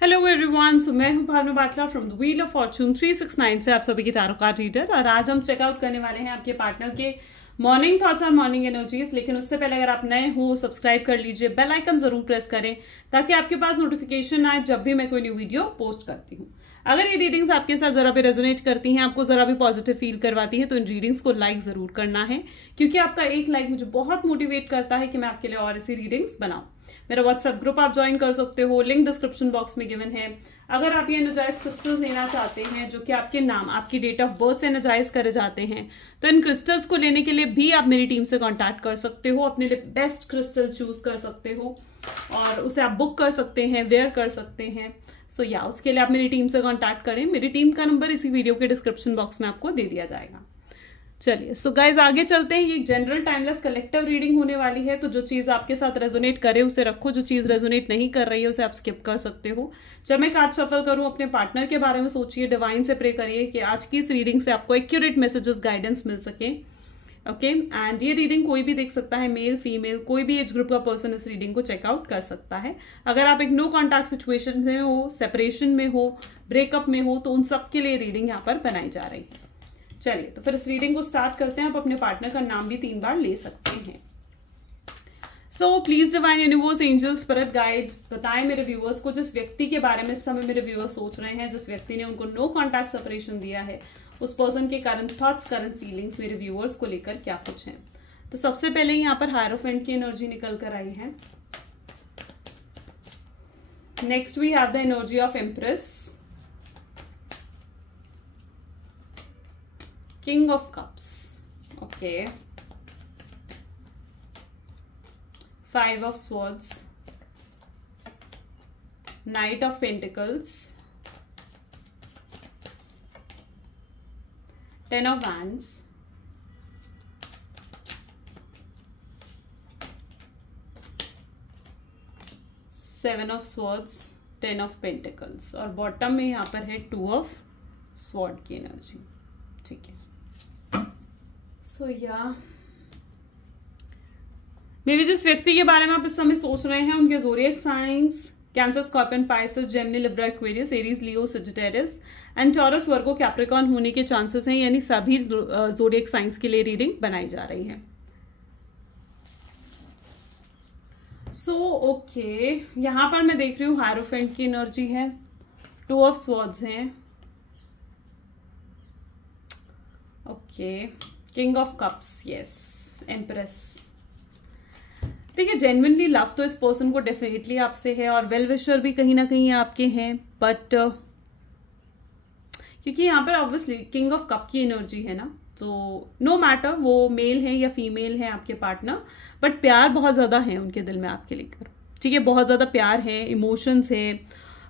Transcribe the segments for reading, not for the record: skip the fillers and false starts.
Hello everyone, so मैं हूं Bhavna Batla from the wheel of fortune 369 से आप सभी की टैरो कार्ड रीडर। और आज हम चेकआउट करने वाले हैं आपके पार्टनर के मॉर्निंग थॉट्स और मॉर्निंग एनर्जीज। लेकिन उससे पहले अगर आप नए हो सब्सक्राइब कर लीजिए, बेल आइकन जरूर प्रेस करें ताकि आपके पास नोटिफिकेशन आए जब भी मैं कोई न्यू वीडियो पोस्ट करती हूँ। अगर ये रीडिंग्स आपके साथ जरा भी रेजोनेट करती हैं, आपको जरा भी पॉजिटिव फील करवाती है, तो इन रीडिंग्स को लाइक जरूर करना है, क्योंकि आपका एक लाइक मुझे बहुत मोटिवेट करता है कि मैं आपके लिए और ऐसी रीडिंग्स बनाऊं। मेरा व्हाट्सएप ग्रुप आप ज्वाइन कर सकते हो, लिंक डिस्क्रिप्शन बॉक्स में गिवन है। अगर आप ये एनर्जाइज क्रिस्टल्स लेना चाहते हैं जो कि आपके नाम, आपकी डेट ऑफ बर्थ से एनर्जाइज करे जाते हैं, तो इन क्रिस्टल्स को लेने के लिए भी आप मेरी टीम से कांटेक्ट कर सकते हो, अपने लिए बेस्ट क्रिस्टल चूज कर सकते हो और उसे आप बुक कर सकते हैं, वेयर कर सकते हैं। सो या उसके लिए आप मेरी टीम से कांटेक्ट करें। मेरी टीम का नंबर इसी वीडियो के डिस्क्रिप्शन बॉक्स में आपको दे दिया जाएगा। चलिए सो गाइज आगे चलते हैं। ये जनरल टाइमलेस कलेक्टिव रीडिंग होने वाली है, तो जो चीज़ आपके साथ रेजोनेट करे उसे रखो, जो चीज़ रेजोनेट नहीं कर रही है उसे आप स्किप कर सकते हो। जब मैं कार्ड शफल करूं, अपने पार्टनर के बारे में सोचिए, डिवाइन से प्रे करिए कि आज की इस रीडिंग से आपको एक्यूरेट मैसेजेस, गाइडेंस मिल सके। ओके एंड ये रीडिंग कोई भी देख सकता है, मेल फीमेल कोई भी एज ग्रुप का पर्सन इस रीडिंग को चेकआउट कर सकता है। अगर आप एक नो कॉन्टैक्ट सिचुएशन में हो, सेपरेशन में हो, ब्रेकअप में हो, तो उन सब के लिए रीडिंग यहाँ पर बनाई जा रही है। चलिए तो फिर इस रीडिंग को स्टार्ट करते हैं। आप अपने पार्टनर का नाम भी 3 बार ले सकते हैं। सो please divine universe, angel, spirit guide, बताएं मेरे व्यूअर्स को जिस व्यक्ति के बारे में इस समय मेरे व्यूअर्स सोच रहे हैं, जिस व्यक्ति ने उनको नो कॉन्टैक्ट सेपरेशन दिया है, उस पर्सन के करंट थॉट्स, करंट फीलिंग्स मेरे व्यूअर्स को लेकर क्या कुछ है। तो सबसे पहले यहाँ पर हायरोफेंट की एनर्जी निकल कर आई है। Next we have the energy of empress, King of Cups, okay, 5 of Swords, Knight of Pentacles, 10 of Wands, 7 of Swords, 10 of Pentacles और बॉटम में यहाँ पर है 2 of Sword की एनर्जी। ठीक है, सो या मे बी जिस व्यक्ति के बारे में आप इस समय सोच रहे हैं उनके zodiac science cancer, scorpion, Pisces, Gemini, Libra, Aquarius, Aries, Leo, Sagittarius and taurus, Virgo, Capricorn होने के चांसेस हैं, यानी सभी ज़ोडिएक साइंस के लिए रीडिंग बनाई जा रही है। सो ओके, यहां पर मैं देख रही हूँ हायरोफेंट की एनर्जी है, 2 ऑफ स्वॉर्ड्स हैं, okay, king of cups, yes, empress. देखिए जेन्युइनली लव तो इस पर्सन को डेफिनेटली आपसे है और वेल विशर भी कहीं ना कहीं आपके हैं, बट क्योंकि यहाँ पर ऑब्वियसली किंग ऑफ कप की एनर्जी है ना, तो नो मैटर वो मेल है या फीमेल है आपके पार्टनर, बट प्यार बहुत ज़्यादा है उनके दिल में आपके लेकर। ठीक है, बहुत ज़्यादा प्यार है, इमोशंस है,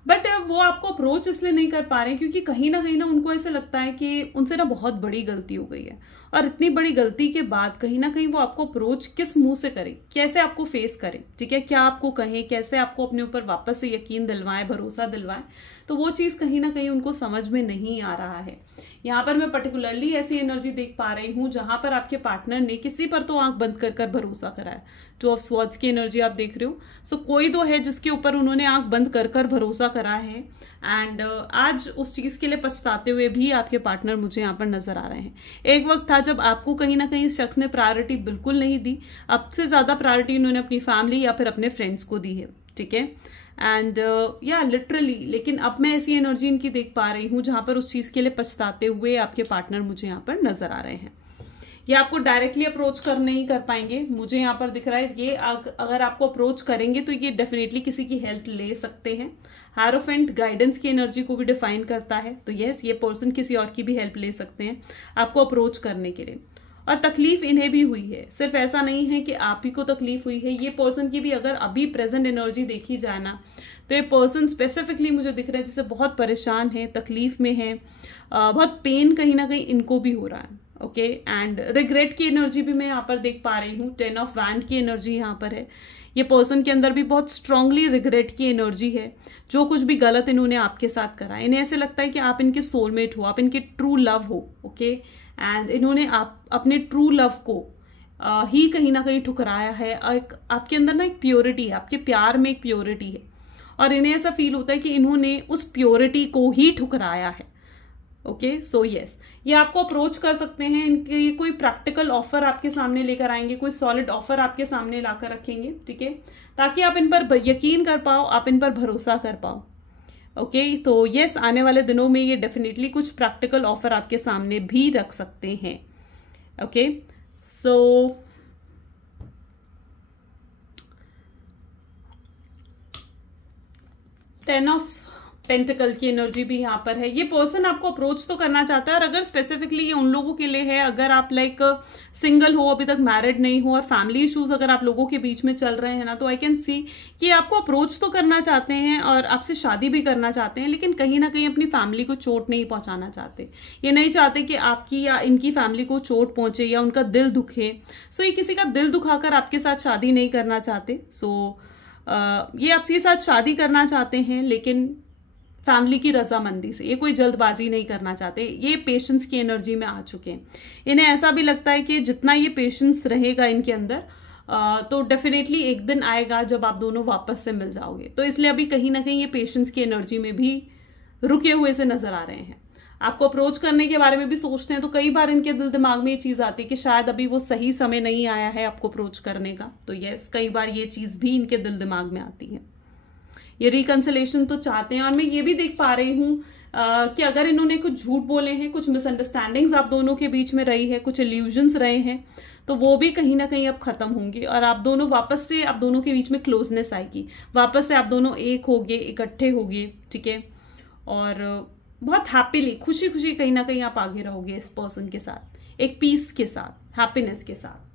बट वो आपको अप्रोच इसलिए नहीं कर पा रहे हैं क्योंकि कहीं ना उनको ऐसा लगता है कि उनसे ना बहुत बड़ी गलती हो गई है, और इतनी बड़ी गलती के बाद कहीं ना कहीं वो आपको अप्रोच किस मुंह से करे, कैसे आपको फेस करे, ठीक है, क्या आपको कहें, कैसे आपको अपने ऊपर वापस से यकीन दिलवाएं, भरोसा दिलवाएं, तो वो चीज़ कहीं ना कहीं उनको समझ में नहीं आ रहा है। यहाँ पर मैं पर्टिकुलरली ऐसी एनर्जी देख पा रही हूँ जहां पर आपके पार्टनर ने किसी पर तो आंख बंद कर भरोसा करा है। 2 ऑफ स्वॉर्ड्स की एनर्जी आप देख रहे हो। सो कोई तो है जिसके ऊपर उन्होंने आंख बंद कर भरोसा करा है, एंड आज उस चीज़ के लिए पछताते हुए भी आपके पार्टनर मुझे यहाँ पर नजर आ रहे हैं। एक वक्त था जब आपको कहीं ना कहीं इस शख्स ने प्रायोरिटी बिल्कुल नहीं दी, अब से ज़्यादा प्रायोरिटी उन्होंने अपनी फैमिली या फिर अपने फ्रेंड्स को दी है। ठीक है, एंड या लिटरली, लेकिन अब मैं ऐसी एनर्जी इनकी देख पा रही हूँ जहां पर उस चीज़ के लिए पछताते हुए आपके पार्टनर मुझे यहाँ पर नजर आ रहे हैं। ये आपको डायरेक्टली अप्रोच कर नहीं कर पाएंगे, मुझे यहाँ पर दिख रहा है। ये अगर आपको अप्रोच करेंगे तो ये डेफिनेटली किसी की हेल्प ले सकते हैं। हायरोफेंट गाइडेंस की एनर्जी को भी डिफाइन करता है, तो यस ये पर्सन किसी और की भी हेल्प ले सकते हैं आपको अप्रोच करने के लिए। और तकलीफ इन्हें भी हुई है, सिर्फ ऐसा नहीं है कि आप ही को तकलीफ हुई है, ये पर्सन की भी अगर अभी प्रेजेंट एनर्जी देखी जाए ना, तो ये पर्सन स्पेसिफिकली मुझे दिख रहा है जैसे बहुत परेशान है, तकलीफ में है, बहुत पेन कहीं ना कहीं इनको भी हो रहा है। ओके, एंड रिग्रेट की एनर्जी भी मैं यहाँ पर देख पा रही हूँ। 10 ऑफ वैंड की एनर्जी यहाँ पर है। ये पर्सन के अंदर भी बहुत स्ट्रांगली रिग्रेट की एनर्जी है, जो कुछ भी गलत इन्होंने आपके साथ करा, इन्हें ऐसे लगता है कि आप इनके सोलमेट हो, आप इनके ट्रू लव हो। ओके, एंड इन्होंने अपने ट्रू लव को ही कहीं ना कहीं ठुकराया है। आपके अंदर ना एक प्योरिटी है, आपके प्यार में एक प्योरिटी है, और इन्हें ऐसा फील होता है कि इन्होंने उस प्योरिटी को ही ठुकराया है। ओके, सो यस, ये आपको अप्रोच कर सकते हैं। इनके कोई प्रैक्टिकल ऑफर आपके सामने लेकर आएंगे, कोई सॉलिड ऑफर आपके सामने लाकर रखेंगे, ठीक है, ताकि आप इन पर यकीन कर पाओ, आप इन पर भरोसा कर पाओ। ओके, तो यस, आने वाले दिनों में ये डेफिनेटली कुछ प्रैक्टिकल ऑफर आपके सामने भी रख सकते हैं। Okay, so ten of pentacle की एनर्जी भी यहाँ पर है। ये पर्सन आपको अप्रोच तो करना चाहता है, और अगर स्पेसिफिकली ये उन लोगों के लिए है, अगर आप लाइक सिंगल हो, अभी तक मैरिड नहीं हो, और फैमिली इश्यूज अगर आप लोगों के बीच में चल रहे हैं ना, तो आई कैन सी कि आपको अप्रोच तो करना चाहते हैं और आपसे शादी भी करना चाहते हैं, लेकिन कहीं ना कहीं अपनी फैमिली को चोट नहीं पहुंचाना चाहते। ये नहीं चाहते कि आपकी या इनकी फैमिली को चोट पहुंचे या उनका दिल दुखे। सो ये किसी का दिल दुखाकर आपके साथ शादी नहीं करना चाहते। सो ये आपके साथ शादी करना चाहते हैं, लेकिन फैमिली की रजामंदी से। ये कोई जल्दबाजी नहीं करना चाहते, ये पेशेंस की एनर्जी में आ चुके हैं। इन्हें ऐसा भी लगता है कि जितना ये पेशेंस रहेगा इनके अंदर, तो डेफिनेटली एक दिन आएगा जब आप दोनों वापस से मिल जाओगे। तो इसलिए अभी कहीं ना कहीं ये पेशेंस की एनर्जी में भी रुके हुए से नजर आ रहे हैं। आपको अप्रोच करने के बारे में भी सोचते हैं, तो कई बार इनके दिल दिमाग में ये चीज आती है कि शायद अभी वो सही समय नहीं आया है आपको अप्रोच करने का। तो यस, कई बार ये चीज भी इनके दिल दिमाग में आती है। ये रिकंसिलेशन तो चाहते हैं, और मैं ये भी देख पा रही हूं कि अगर इन्होंने कुछ झूठ बोले हैं, कुछ मिसअंडरस्टैंडिंग्स आप दोनों के बीच में रही है, कुछ इल्यूजन्स रहे हैं, तो वो भी कहीं ना कहीं अब खत्म होंगे, और आप दोनों वापस से, आप दोनों के बीच में क्लोजनेस आएगी, वापस से आप दोनों एक होगे, इकट्ठे होगे, ठीक है, और बहुत हैप्पीली, खुशी खुशी कहीं ना कहीं आप आगे रहोगे इस पर्सन के साथ, एक पीस के साथ, हैप्पीनेस के साथ।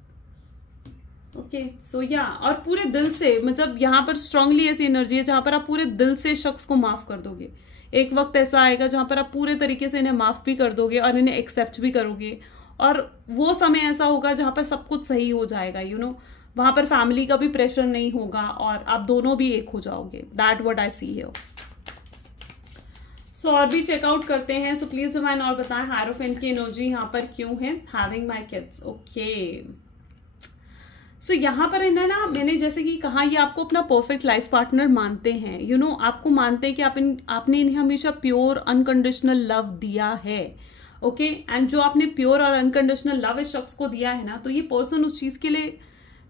ओके, सो या, और पूरे दिल से, मतलब यहाँ पर स्ट्रांगली ऐसी एनर्जी है जहां पर आप पूरे दिल से शख्स को माफ कर दोगे। एक वक्त ऐसा आएगा जहां पर आप पूरे तरीके से इन्हें माफ भी कर दोगे और इन्हें एक्सेप्ट भी करोगे, और वो समय ऐसा होगा जहां पर सब कुछ सही हो जाएगा। यू नो, वहां पर फैमिली का भी प्रेशर नहीं होगा और आप दोनों भी एक हो जाओगे। That what I see here. So और भी चेकआउट करते हैं। सो प्लीज डिवाइन और बताएं हायरोफेंट की एनर्जी यहाँ पर क्यों है। Having my kids, okay. So यहाँ पर है ना, मैंने जैसे कि कहा, ये आपको अपना परफेक्ट लाइफ पार्टनर मानते हैं। यू नो, आपको मानते हैं कि आपने इन्हें हमेशा प्योर अनकंडीशनल लव दिया है। ओके, एंड जो आपने प्योर और अनकंडीशनल लव इस शख्स को दिया है ना, तो ये पर्सन उस चीज के लिए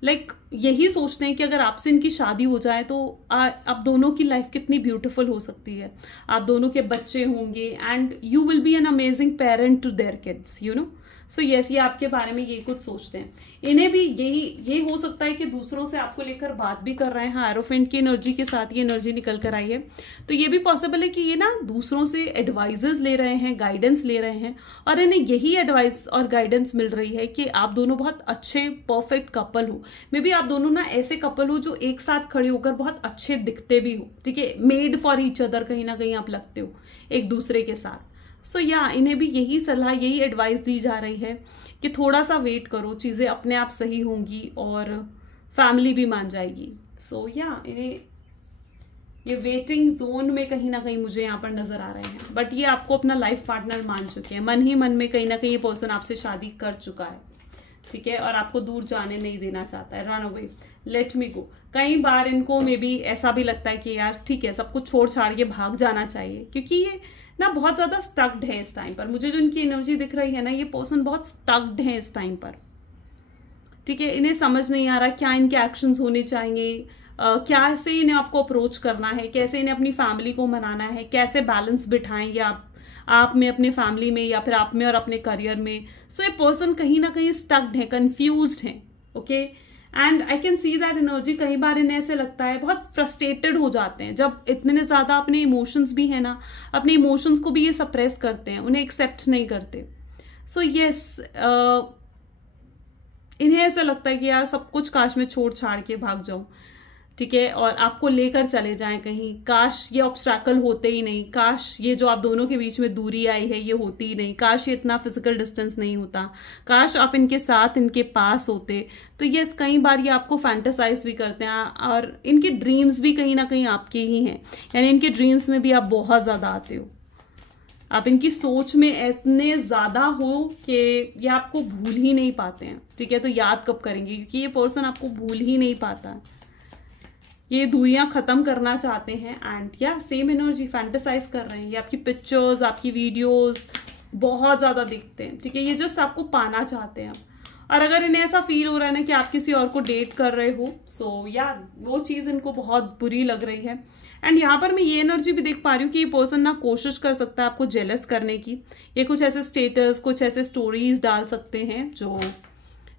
लाइक यही सोचते हैं कि अगर आपसे इनकी शादी हो जाए तो आप दोनों की लाइफ कितनी ब्यूटीफुल हो सकती है, आप दोनों के बच्चे होंगे, and you will be an amazing parent to their kids, you know. So yes, ये आपके बारे में ये कुछ सोचते हैं। इन्हें भी ये हो सकता है कि दूसरों से आपको लेकर बात भी कर रहे हैं। हायरोफेंट की एनर्जी के साथ ये एनर्जी निकल कर आई है, तो ये भी पॉसिबल है कि ये ना दूसरों से एडवाइजेस ले रहे हैं, गाइडेंस ले रहे हैं, और इन्हें यही एडवाइस और गाइडेंस मिल रही है कि आप दोनों बहुत अच्छे परफेक्ट कपल हो। मे बी आप दोनों ना ऐसे कपल हो जो एक साथ खड़े होकर बहुत अच्छे दिखते भी हो, ठीक है, मेड फॉर ईच अदर कहीं ना कहीं आप लगते हो एक दूसरे के साथ। सो या, इन्हें भी यही सलाह, यही एडवाइस दी जा रही है कि थोड़ा सा वेट करो, चीज़ें अपने आप सही होंगी और फैमिली भी मान जाएगी। सो या, इन्हें ये वेटिंग जोन में कहीं ना कहीं मुझे यहाँ पर नजर आ रहे हैं, बट ये आपको अपना लाइफ पार्टनर मान चुके हैं। मन ही मन में कहीं ना कहीं ये पर्सन आपसे शादी कर चुका है, ठीक है, और आपको दूर जाने नहीं देना चाहता है। रन अवे, लेट मी गो। कई बार इनको मे बी ऐसा भी लगता है कि यार ठीक है, सब कुछ छोड़ छाड़ के भाग जाना चाहिए, क्योंकि ये ना बहुत ज्यादा स्टक्ड है इस टाइम पर। मुझे जो इनकी एनर्जी दिख रही है ना, ये पर्सन बहुत स्टक्ड है इस टाइम पर, ठीक है। इन्हें समझ नहीं आ रहा क्या इनके एक्शंस होने चाहिए, कैसे इन्हें आपको अप्रोच करना है, कैसे इन्हें अपनी फैमिली को मनाना है, कैसे बैलेंस बिठाएं, या आप में, अपने फैमिली में, या फिर आप में और अपने करियर में। सो ये पर्सन कहीं ना कहीं स्टक्ड है, कंफ्यूज्ड है, okay. And I can see that energy, कई बार इन्हें ऐसे लगता है, बहुत फ्रस्ट्रेटेड हो जाते हैं जब इतने ज्यादा अपने इमोशंस भी है ना, अपने इमोशंस को भी ये सप्रेस करते हैं, उन्हें एक्सेप्ट नहीं करते। सो यस, इन्हें ऐसा लगता है कि यार सब कुछ काश में छोड़ छाड़ के भाग जाऊं, ठीक है, और आपको लेकर चले जाएं कहीं। काश ये ऑब्स्ट्रैकल होते ही नहीं, काश ये जो आप दोनों के बीच में दूरी आई है ये होती ही नहीं, काश ये इतना फिजिकल डिस्टेंस नहीं होता, काश आप इनके साथ, इनके पास होते। तो ये कई बार ये आपको फैंटेसाइज भी करते हैं, और इनकी ड्रीम्स भी कहीं ना कहीं आपके ही हैं, यानी इनके ड्रीम्स में भी आप बहुत ज्यादा आते हो, आप इनकी सोच में इतने ज्यादा हो कि ये आपको भूल ही नहीं पाते हैं, ठीक है। तो याद कब करेंगे, क्योंकि ये पर्सन आपको भूल ही नहीं पाता। ये दूरियां खत्म करना चाहते हैं एंड या सेम एनर्जी फैंटेसाइज कर रहे हैं। ये आपकी पिक्चर्स, आपकी वीडियोस बहुत ज्यादा दिखते हैं, ठीक है, ये जस्ट आपको पाना चाहते हैं। और अगर इन्हें ऐसा फील हो रहा है ना कि आप किसी और को डेट कर रहे हो, सो या वो चीज इनको बहुत बुरी लग रही है। एंड यहाँ पर मैं ये एनर्जी भी देख पा रही हूँ कि ये पर्सन ना कोशिश कर सकता है आपको जेलस करने की। ये कुछ ऐसे स्टेटस, कुछ ऐसे स्टोरीज डाल सकते हैं जो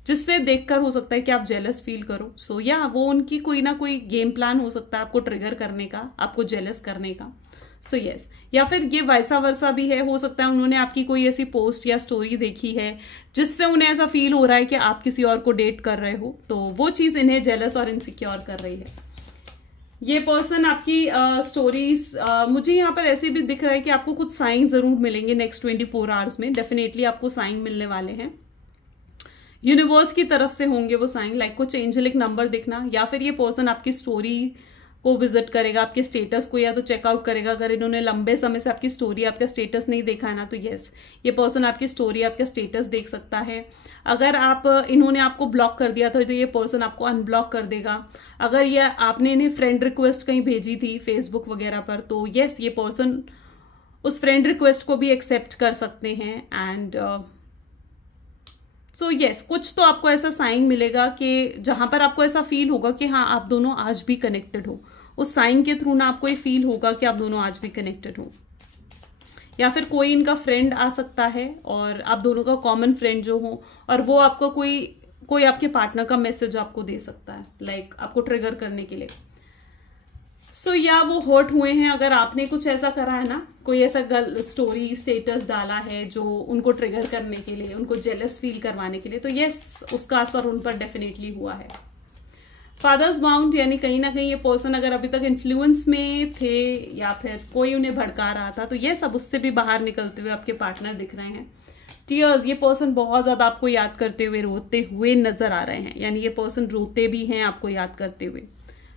जिससे देखकर हो सकता है कि आप जेलस फील करो। सो या वो उनकी कोई ना कोई गेम प्लान हो सकता है आपको ट्रिगर करने का, आपको जेलस करने का। सो यस, या फिर ये वैसा वर्सा भी है, हो सकता है उन्होंने आपकी कोई ऐसी पोस्ट या स्टोरी देखी है जिससे उन्हें ऐसा फील हो रहा है कि आप किसी और को डेट कर रहे हो, तो वो चीज इन्हें जेलस और इनसिक्योर कर रही है। ये पर्सन आपकी स्टोरीज मुझे यहाँ पर ऐसे भी दिख रहा है कि आपको कुछ साइन जरूर मिलेंगे नेक्स्ट 24 आवर्स में। डेफिनेटली आपको साइन मिलने वाले हैं, यूनिवर्स की तरफ से होंगे वो साइन, लाइक कुछ एंजेलिक नंबर दिखना, या फिर ये पर्सन आपकी स्टोरी को विजिट करेगा, आपके स्टेटस को या तो चेकआउट करेगा। अगर इन्होंने लंबे समय से आपकी स्टोरी, आपका स्टेटस नहीं देखा है ना, तो यस, ये पर्सन आपकी स्टोरी, आपका स्टेटस देख सकता है। अगर इन्होंने आपको ब्लॉक कर दिया तो ये पर्सन आपको अनब्लॉक कर देगा। अगर ये आपने इन्हें फ्रेंड रिक्वेस्ट कहीं भेजी थी फेसबुक वगैरह पर, तो यस, ये पर्सन उस फ्रेंड रिक्वेस्ट को भी एक्सेप्ट कर सकते हैं। एंड सो यस, कुछ तो आपको ऐसा साइन मिलेगा कि जहां पर आपको ऐसा फील होगा कि हाँ, आप दोनों आज भी कनेक्टेड हो। उस साइन के थ्रू ना आपको ये फील होगा कि आप दोनों आज भी कनेक्टेड हो। या फिर कोई इनका फ्रेंड आ सकता है और आप दोनों का कॉमन फ्रेंड जो हो, और वो आपको कोई आपके पार्टनर का मैसेज आपको दे सकता है, लाइक आपको ट्रिगर करने के लिए। सो या वो हर्ट हुए हैं अगर आपने कुछ ऐसा करा है ना, कोई ऐसा स्टोरी, स्टेटस डाला है जो उनको ट्रिगर करने के लिए, उनको जेलस फील करवाने के लिए, तो यस, उसका असर उन पर डेफिनेटली हुआ है। फादर्स बाउंड, यानी कहीं ना कहीं ये पर्सन अगर अभी तक इन्फ्लुएंस में थे या फिर कोई उन्हें भड़का रहा था, तो यस, अब उससे भी बाहर निकलते हुए आपके पार्टनर दिख रहे हैं। टीयर्स, ये पर्सन बहुत ज्यादा आपको याद करते हुए, रोते हुए नजर आ रहे हैं, यानी ये पर्सन रोते भी हैं आपको याद करते हुए।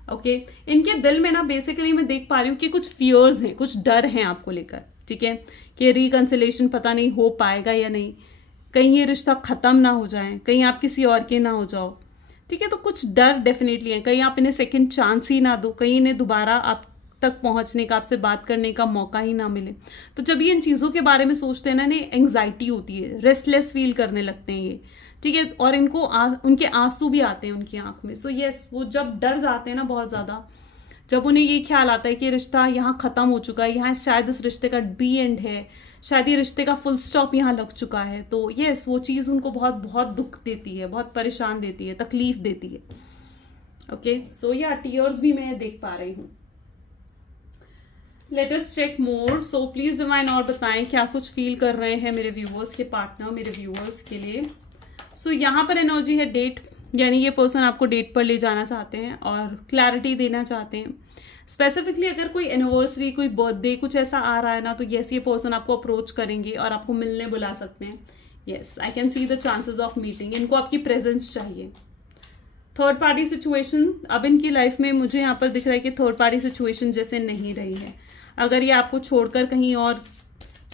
ओके, इनके दिल में ना बेसिकली मैं देख पा रही हूँ कि कुछ फियर्स हैं, कुछ डर हैं आपको लेकर, ठीक है, कि रिकंसिलेशन पता नहीं हो पाएगा या नहीं, कहीं ये रिश्ता खत्म ना हो जाए, कहीं आप किसी और के ना हो जाओ, ठीक है। तो कुछ डर डेफिनेटली है, कहीं आप इन्हें सेकंड चांस ही ना दो, कहीं इन्हें दोबारा आप तक पहुंचने का, आपसे बात करने का मौका ही ना मिले। तो जब ये इन चीजों के बारे में सोचते हैं ना, इन्हें एंग्जाइटी होती है, रेस्टलेस फील करने लगते हैं ये, ठीक है, और इनको उनके आंसू भी आते हैं उनकी आंख में। सो यस, वो जब डर जाते हैं ना बहुत ज्यादा, जब उन्हें ये ख्याल आता है कि रिश्ता यहाँ खत्म हो चुका है, यहाँ शायद इस रिश्ते का दी एंड है, शायद ये रिश्ते का फुल स्टॉप यहाँ लग चुका है, तो यस, वो चीज उनको बहुत बहुत दुख देती है, बहुत परेशान देती है, तकलीफ देती है। ओके, सो या टीयर्स भी मैं देख पा रही हूँ। Let us check more. So please divine और बताएं क्या कुछ फील कर रहे हैं मेरे व्यूअर्स के पार्टनर, मेरे व्यूअर्स के लिए। सो यहाँ पर एनर्जी है डेट, यानी ये पर्सन आपको डेट पर ले जाना चाहते हैं और क्लैरिटी देना चाहते हैं। स्पेसिफिकली अगर कोई एनिवर्सरी, कोई बर्थडे, कुछ ऐसा आ रहा है ना, तो यस, ये पर्सन आपको अप्रोच करेंगे और आपको मिलने बुला सकते हैं। Yes, I can see the chances of meeting. इनको आपकी प्रेजेंस चाहिए। थर्ड पार्टी सिचुएशन, अब इनकी लाइफ में मुझे यहाँ पर दिख रहा है कि थर्ड पार्टी सिचुएशन जैसे नहीं रही है। अगर ये आपको छोड़कर कहीं और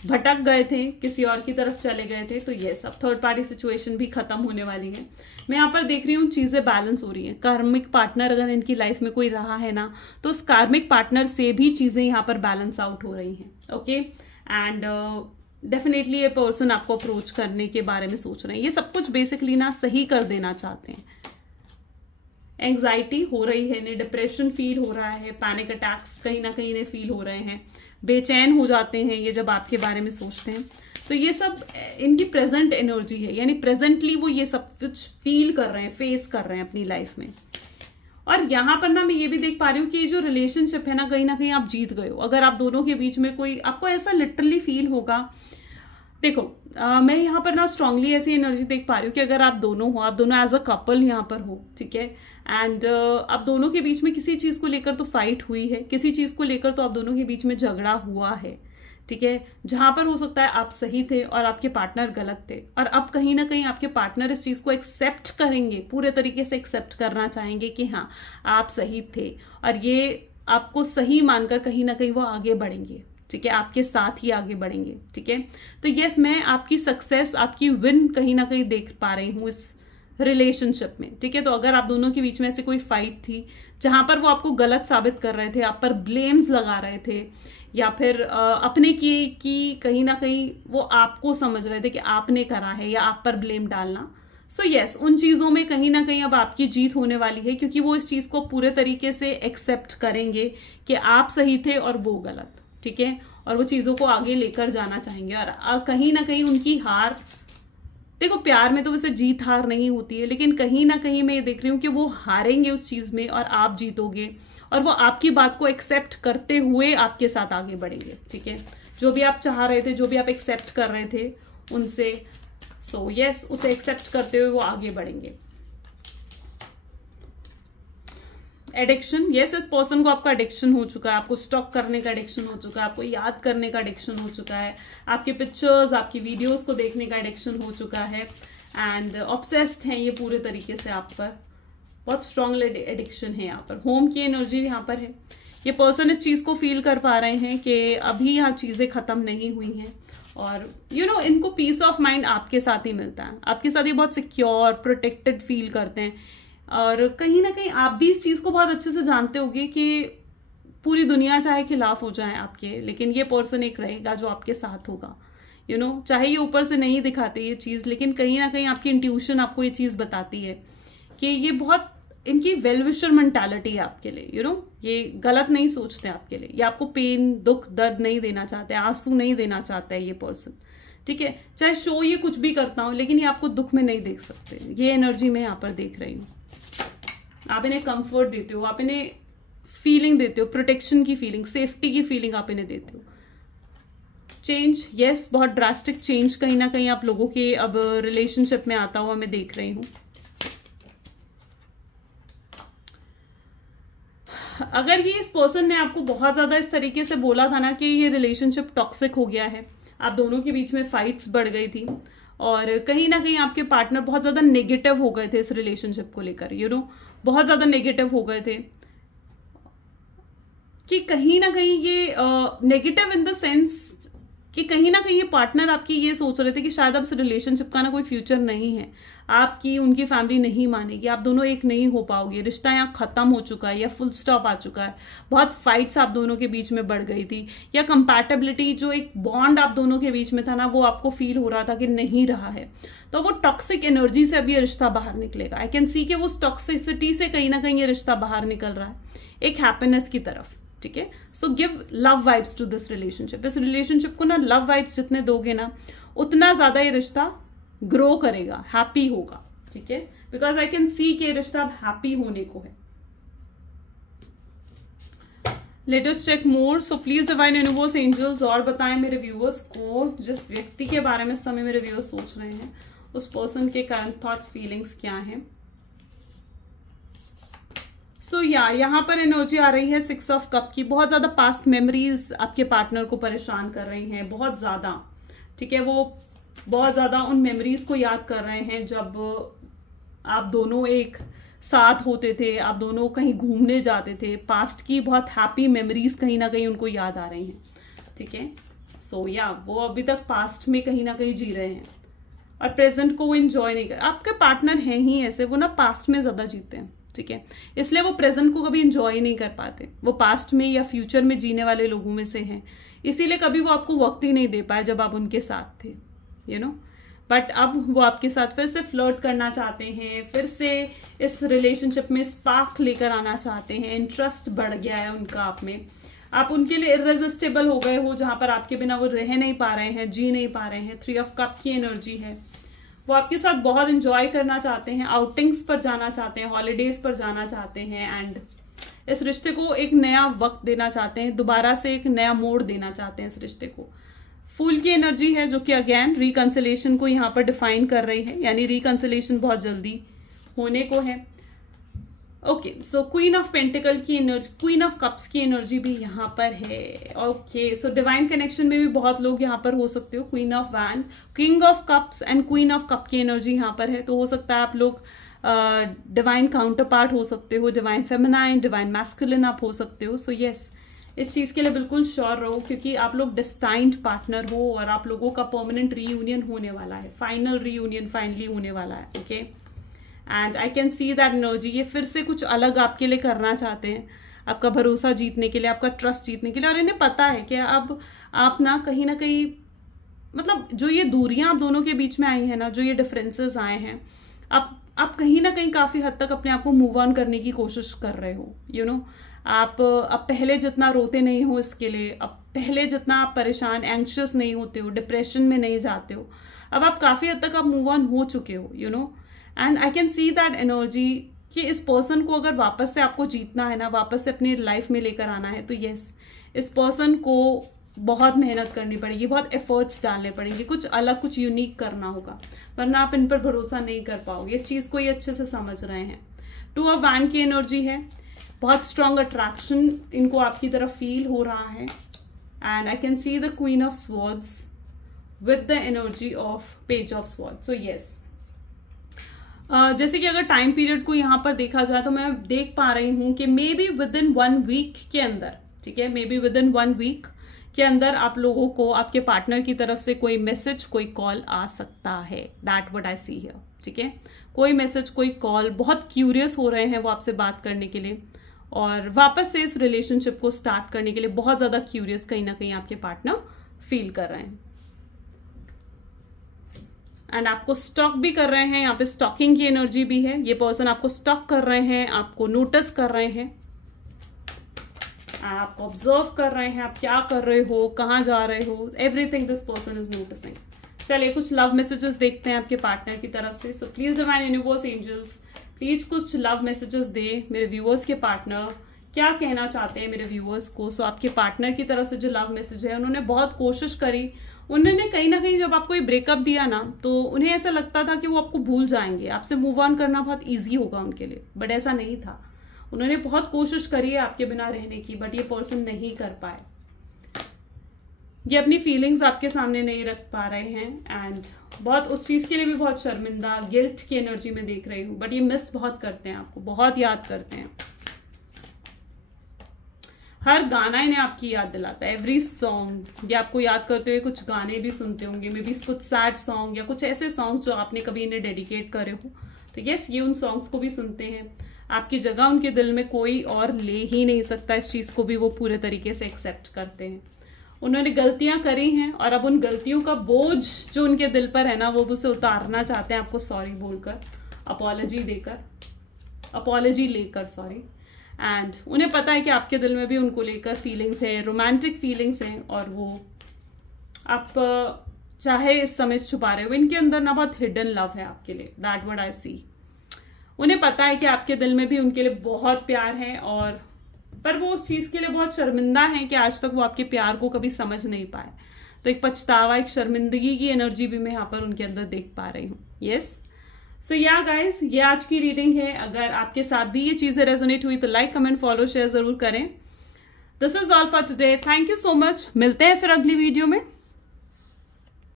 भटक गए थे, किसी और की तरफ चले गए थे, तो यस, अब थर्ड पार्टी सिचुएशन भी खत्म होने वाली है। मैं यहाँ पर देख रही हूँ चीजें बैलेंस हो रही हैं। कार्मिक पार्टनर अगर इनकी लाइफ में कोई रहा है ना, तो उस कार्मिक पार्टनर से भी चीजें यहाँ पर बैलेंस आउट हो रही हैं। ओके, एंड डेफिनेटली ये पर्सन आपको अप्रोच करने के बारे में सोच रहे हैं। ये सब कुछ बेसिकली ना सही कर देना चाहते हैं। एंग्जाइटी हो रही है इन्हें, डिप्रेशन फील हो रहा है, पैनिक अटैक्स कहीं ना कहीं इन्हें फील हो रहे हैं, बेचैन हो जाते हैं ये जब आपके बारे में सोचते हैं। तो ये सब इनकी प्रेजेंट एनर्जी है, यानी प्रेजेंटली वो ये सब कुछ फील कर रहे हैं, फेस कर रहे हैं अपनी लाइफ में। और यहाँ पर ना मैं ये भी देख पा रही हूँ कि ये जो रिलेशनशिप है ना कहीं आप जीत गए हो। अगर आप दोनों के बीच में कोई, आपको ऐसा लिटरली फील होगा, देखो मैं यहाँ पर ना स्ट्रांगली ऐसी एनर्जी देख पा रही हूँ कि अगर आप दोनों हो, आप दोनों एज अ कपल यहाँ पर हो, ठीक है, एंड आप दोनों के बीच में किसी चीज को लेकर तो फाइट हुई है, किसी चीज को लेकर तो आप दोनों के बीच में झगड़ा हुआ है, ठीक है, जहां पर हो सकता है आप सही थे और आपके पार्टनर गलत थे, और अब कहीं ना कहीं आपके पार्टनर इस चीज को एक्सेप्ट करेंगे, पूरे तरीके से एक्सेप्ट करना चाहेंगे कि हाँ आप सही थे, और ये आपको सही मानकर कहीं ना कहीं वो आगे बढ़ेंगे, ठीक है, आपके साथ ही आगे बढ़ेंगे, ठीक है। तो यस, मैं आपकी सक्सेस, आपकी विन कहीं ना कहीं देख पा रही हूँ इस रिलेशनशिप में, ठीक है। तो अगर आप दोनों के बीच में ऐसे कोई फाइट थी जहां पर वो आपको गलत साबित कर रहे थे, आप पर ब्लेम्स लगा रहे थे, या फिर अपने की कहीं ना कहीं वो आपको समझ रहे थे कि आपने करा है या आप पर ब्लेम डालना, सो यस, उन चीजों में कहीं ना कहीं अब आपकी जीत होने वाली है, क्योंकि वो इस चीज को पूरे तरीके से एक्सेप्ट करेंगे कि आप सही थे और वो गलत, ठीक है। और वो चीजों को आगे लेकर जाना चाहेंगे, और कहीं ना कहीं उनकी हार, देखो प्यार में तो वैसे जीत हार नहीं होती है, लेकिन कहीं ना कहीं मैं ये देख रही हूँ कि वो हारेंगे उस चीज में और आप जीतोगे, और वो आपकी बात को एक्सेप्ट करते हुए आपके साथ आगे बढ़ेंगे, ठीक है। जो भी आप चाह रहे थे, जो भी आप एक्सेप्ट कर रहे थे उनसे, सो यस, उसे एक्सेप्ट करते हुए वो आगे बढ़ेंगे। एडिक्शन, यस, इस पर्सन को आपका एडिक्शन हो चुका है, आपको स्टॉक करने का एडिक्शन हो चुका है, आपको याद करने का एडिक्शन हो चुका है, आपके पिक्चर्स, आपकी वीडियोस को देखने का एडिक्शन हो चुका है, एंड ऑब्सेस्ड हैं ये पूरे तरीके से आप पर, बहुत स्ट्रॉन्ग एडिक्शन है यहाँ पर। होम की एनर्जी यहाँ पर है, ये पर्सन इस चीज को फील कर पा रहे हैं कि अभी यहाँ चीजें खत्म नहीं हुई हैं, और इनको पीस ऑफ माइंड आपके साथ ही मिलता है, आपके साथ ये बहुत सिक्योर, प्रोटेक्टेड फील करते हैं, और कहीं ना कहीं आप भी इस चीज को बहुत अच्छे से जानते होगे कि पूरी दुनिया चाहे खिलाफ हो जाए आपके, लेकिन ये पर्सन एक रहेगा जो आपके साथ होगा, चाहे ये ऊपर से नहीं दिखाते ये चीज, लेकिन कहीं ना कहीं आपकी इंट्यूशन आपको ये चीज बताती है कि ये बहुत, इनकी वेलविशर मेंटालिटी है आपके लिए, ये गलत नहीं सोचते आपके लिए, ये आपको पेन, दुख, दर्द नहीं देना चाहते, आंसू नहीं देना चाहता है ये पर्सन, ठीक है। चाहे शो ये कुछ भी करता हूं, लेकिन ये आपको दुख में नहीं देख सकते, ये एनर्जी मैं यहाँ पर देख रही हूँ। आप इन्हें कंफर्ट देते हो, आप इन्हें फीलिंग देते हो, प्रोटेक्शन की फीलिंग, सेफ्टी की फीलिंग आप इन्हें देते हो। चेंज, यस, बहुत ड्रास्टिक चेंज कहीं ना कहीं आप लोगों के अब रिलेशनशिप में आता हुआ मैं देख रही हूं। अगर ये इस पर्सन ने आपको बहुत ज्यादा इस तरीके से बोला था ना कि ये रिलेशनशिप टॉक्सिक हो गया है, आप दोनों के बीच में फाइट्स बढ़ गई थी, और कहीं ना कहीं आपके पार्टनर बहुत ज्यादा नेगेटिव हो गए थे इस रिलेशनशिप को लेकर, बहुत ज्यादा नेगेटिव हो गए थे, कि कहीं ना कहीं ये नेगेटिव इन द सेंस कि कहीं ना कहीं ये पार्टनर आपकी ये सोच रहे थे कि शायद अब इस रिलेशनशिप का ना कोई फ्यूचर नहीं है, आपकी उनकी फैमिली नहीं मानेगी, आप दोनों एक नहीं हो पाओगे, रिश्ता यहाँ खत्म हो चुका है या फुल स्टॉप आ चुका है, बहुत फाइट्स आप दोनों के बीच में बढ़ गई थी, या कंपैटिबिलिटी, जो एक बॉन्ड आप दोनों के बीच में था ना, वो आपको फील हो रहा था कि नहीं रहा है, तो वो टॉक्सिक एनर्जी से अब ये रिश्ता बाहर निकलेगा। आई कैन सी कि वो टॉक्सिसिटी से कहीं ना कहीं ये रिश्ता बाहर निकल रहा है एक हैप्पीनेस की तरफ, ठीक है। So give love vibes to this relationship, इस रिलेशनशिप को ना लव वाइब्स जितने दोगे ना, उतना ज्यादा ये रिश्ता ग्रो करेगा, हैप्पी होगा, ठीक है, बिकॉज आई कैन सी कि ये रिश्ता अब हैप्पी होने को है। Let us check more, so please divine universe, angels, और बताएं मेरे व्यूअर्स को जिस व्यक्ति के बारे में इस समय मेरे व्यूअर्स सोच रहे हैं, उस पर्सन के करंट थॉट्स, फीलिंग्स क्या हैं। सो यहाँ पर एनर्जी आ रही है 6 ऑफ कप की, बहुत ज्यादा पास्ट मेमोरीज आपके पार्टनर को परेशान कर रही हैं, बहुत ज्यादा, ठीक है। वो बहुत ज्यादा उन मेमोरीज को याद कर रहे हैं जब आप दोनों एक साथ होते थे, आप दोनों कहीं घूमने जाते थे, पास्ट की बहुत हैप्पी मेमोरीज कहीं ना कहीं उनको याद आ रही हैं, ठीक है। सो वो अभी तक पास्ट में कहीं ना कहीं जी रहे हैं और प्रेजेंट को वो एंजॉय नहीं कर, आपके पार्टनर हैं ही ऐसे, वो ना पास्ट में ज्यादा जीते हैं, ठीक है, इसलिए वो प्रेजेंट को कभी एंजॉय नहीं कर पाते, वो पास्ट में या फ्यूचर में जीने वाले लोगों में से हैं, इसीलिए कभी वो आपको वक्त ही नहीं दे पाए जब आप उनके साथ थे, बट अब वो आपके साथ फिर से फ्लर्ट करना चाहते हैं, फिर से इस रिलेशनशिप में स्पार्क लेकर आना चाहते हैं, इंटरेस्ट बढ़ गया है उनका आप में, आप उनके लिए इररेजिस्टेबल हो गए हो, जहां पर आपके बिना वो रह नहीं पा रहे हैं, जी नहीं पा रहे हैं। 3 ऑफ कप की एनर्जी है, वो आपके साथ बहुत एंजॉय करना चाहते हैं, आउटिंग्स पर जाना चाहते हैं, हॉलीडेज पर जाना चाहते हैं, एंड इस रिश्ते को एक नया वक्त देना चाहते हैं, दोबारा से एक नया मोड़ देना चाहते हैं इस रिश्ते को। फूल की एनर्जी है जो कि अगेन रिकंसिलेशन को यहाँ पर डिफाइन कर रही है, यानी रिकंसिलेशन बहुत जल्दी होने को है। Okay, so queen of pentacle की एनर्जी, क्वीन ऑफ कप्स की एनर्जी भी यहाँ पर है। ओके, सो डिवाइन कनेक्शन में भी बहुत लोग यहाँ पर हो सकते हो। Queen of wand, king of cups and queen of cup की एनर्जी यहाँ पर है, तो हो सकता है आप लोग डिवाइन काउंटर पार्ट हो सकते हो, डिवाइन फेमिनाइन, डिवाइन मैस्कुलिन आप हो सकते हो। सो यस, इस चीज के लिए बिल्कुल श्योर रहो, क्योंकि आप लोग डिस्टाइंड पार्टनर हो और आप लोगों का परमानेंट रीयूनियन होने वाला है, फाइनल रीयूनियन फाइनली होने वाला है। Okay, and I can see that energy, ये फिर से कुछ अलग आपके लिए करना चाहते हैं, आपका भरोसा जीतने के लिए, आपका ट्रस्ट जीतने के लिए। और इन्हें पता है कि अब आप ना कहीं मतलब जो ये दूरियां आप दोनों के बीच में आई हैं ना, जो ये डिफरेंसेस आए हैं, आप कहीं ना कहीं काफी हद तक अपने आप को मूव ऑन करने की कोशिश कर रहे हो। यू नो, आप अब पहले जितना रोते नहीं हो इसके लिए, अब पहले जितना आप परेशान एंग्शियस नहीं होते हो, डिप्रेशन में नहीं जाते हो, अब आप काफी हद तक आप मूव ऑन हो चुके हो। You know, and I can see that energy कि इस पर्सन को अगर वापस से आपको जीतना है ना, वापस से अपनी लाइफ में लेकर आना है, तो यस, इस पर्सन को बहुत मेहनत करनी पड़ेगी, बहुत एफर्ट्स डालने पड़ेंगे, कुछ अलग, कुछ यूनिक करना होगा, वरना आप इन पर भरोसा नहीं कर पाओगे। इस चीज को ये अच्छे से समझ रहे हैं। 2 ऑफ वैंड की एनर्जी है, बहुत स्ट्रॉन्ग अट्रैक्शन इनको आपकी तरफ फील हो रहा है। And I can see the queen of swords with the energy of page of swords. So yes, जैसे कि अगर टाइम पीरियड को यहाँ पर देखा जाए तो मैं देख पा रही हूँ कि maybe within 1 week के अंदर, ठीक है, maybe within 1 week के अंदर आप लोगों को आपके पार्टनर की तरफ से कोई मैसेज, कोई कॉल आ सकता है। That what I see here, ठीक है, कोई मैसेज, कोई कॉल, बहुत क्यूरियस हो रहे हैं वो आपसे बात करने के लिए और वापस से इस रिलेशनशिप को स्टार्ट करने के लिए बहुत ज्यादा क्यूरियस कहीं ना कहीं आपके पार्टनर फील कर रहे हैं। एंड आपको स्टॉक भी कर रहे हैं, यहाँ पे स्टॉकिंग की एनर्जी भी है। ये पर्सन आपको स्टॉक कर रहे हैं, आपको नोटिस कर रहे हैं, आपको ऑब्जर्व कर रहे हैं, आप क्या कर रहे हो, कहाँ जा रहे हो, everything this person is noticing. चलिए कुछ लव मैसेजेस देखते हैं आपके पार्टनर की तरफ से। So please divine universe angels, please कुछ लव मैसेजेस दे मेरे व्यूअर्स के पार्टनर, क्या कहना चाहते हैं मेरे व्यूअर्स को। सो आपके पार्टनर की तरफ से जो लव मैसेज है, उन्होंने बहुत कोशिश करी, उन्होंने कहीं ना कहीं जब आपको ये ब्रेकअप दिया ना, तो उन्हें ऐसा लगता था कि वो आपको भूल जाएंगे, आपसे मूव ऑन करना बहुत ईजी होगा उनके लिए, बट ऐसा नहीं था। उन्होंने बहुत कोशिश करी है आपके बिना रहने की, बट ये पर्सन नहीं कर पाए, ये अपनी फीलिंग्स आपके सामने नहीं रख पा रहे हैं एंड बहुत उस चीज के लिए भी बहुत शर्मिंदा, गिल्ट की एनर्जी में देख रही हूँ, बट ये मिस बहुत करते हैं, आपको बहुत याद करते हैं। हर गाना इन्हें आपकी याद दिलाता है, एवरी सॉन्ग। ये आपको याद करते हुए कुछ गाने भी सुनते होंगे, मे बी कुछ सैड सॉन्ग या कुछ ऐसे सॉन्ग जो आपने कभी इन्हें डेडिकेट करे हो, तो यस, ये उन सॉन्ग्स को भी सुनते हैं। आपकी जगह उनके दिल में कोई और ले ही नहीं सकता, इस चीज को भी वो पूरे तरीके से एक्सेप्ट करते हैं। उन्होंने गलतियां करी हैं और अब उन गलतियों का बोझ जो उनके दिल पर है ना, वो उसे उतारना चाहते हैं, आपको सॉरी बोलकर, अपॉलजी लेकर, सॉरी। एंड उन्हें पता है कि आपके दिल में भी उनको लेकर फीलिंग्स है, रोमांटिक फीलिंग्स हैं, और वो आप चाहे इस समय छुपा रहे हो, इनके अंदर ना बहुत हिडन लव है आपके लिए। दैट व्हाट आई सी। उन्हें पता है कि आपके दिल में भी उनके लिए बहुत प्यार है, और पर वो उस चीज के लिए बहुत शर्मिंदा है कि आज तक वो आपके प्यार को कभी समझ नहीं पाए। तो एक पछतावा, एक शर्मिंदगी की एनर्जी भी मैं यहाँ पर उनके अंदर देख पा रही हूँ। यस, सो या गाइस, ये आज की रीडिंग है। अगर आपके साथ भी ये चीजें रेजोनेट हुई तो लाइक, कमेंट, फॉलो, शेयर जरूर करें। This is all for today. Thank you so much. मिलते हैं फिर अगली वीडियो में।